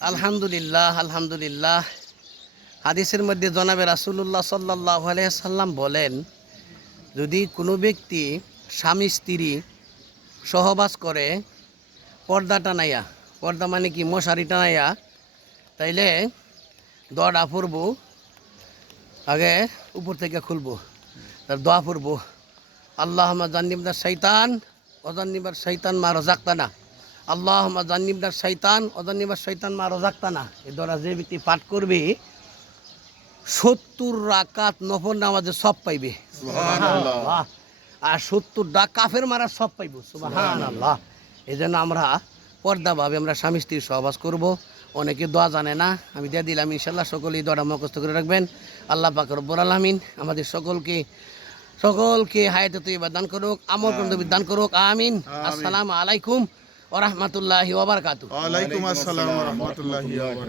আলহামদুলিল্লাহ আলহামদুলিল্লাহ। হাদিসের মধ্যে জনাবে রাসূলুল্লাহ সাল্লাল্লাহু আলাইহি সাল্লাম বলেন, যদি কোনো ব্যক্তি স্বামী স্ত্রী সহবাস করে পর্দা টানাইয়া, পর্দা মানে কি মশারি টানাইয়া, তাইলে দোয়াটা পড়বো, আগে উপর থেকে খুলবো, তার দোয়া পড়বো, আল্লাহুম্মা জান্নিবনা শাইতান ওয়াজান্নিবার শাইতান মা রাযাকতানা, আল্লাহুম্মা জান্নিবনা শাইতান ওয়াজান্নিবার শাইতান মা রাযাকতানা। এই দোয়াটা যে ব্যক্তি পাঠ করবে ৭০ রাকাত নফল নামাজে সব পাইবে, সুবহানাল্লাহ। আর ৭০টা কাফের মারা সব পাইব, সুবহানাল্লাহ। এই জন্য আমরা পর্দাভাবে আমরা স্বামী স্ত্রী সহবাস করব। অনেকে দোয়া জানে না, আমি দিয়ে দিলাম ইনশাল্লাহ। সকলেই দোয়াটা মুখস্থ করে রাখবেন। আল্লাহ পাক রব্বুল আলামিন আমাদের সকলকে হায়াতে তৈয়বা দান করুক, আমল করতে দান করুক, আমিন। আসসালামু আলাইকুম ওয়া রাহমাতুল্লাহি ওয়া বারাকাতুহু। ওয়ালাইকুম আসসালাম ওয়া রাহমাতুল্লাহি ওয়া বারাকাতুহু।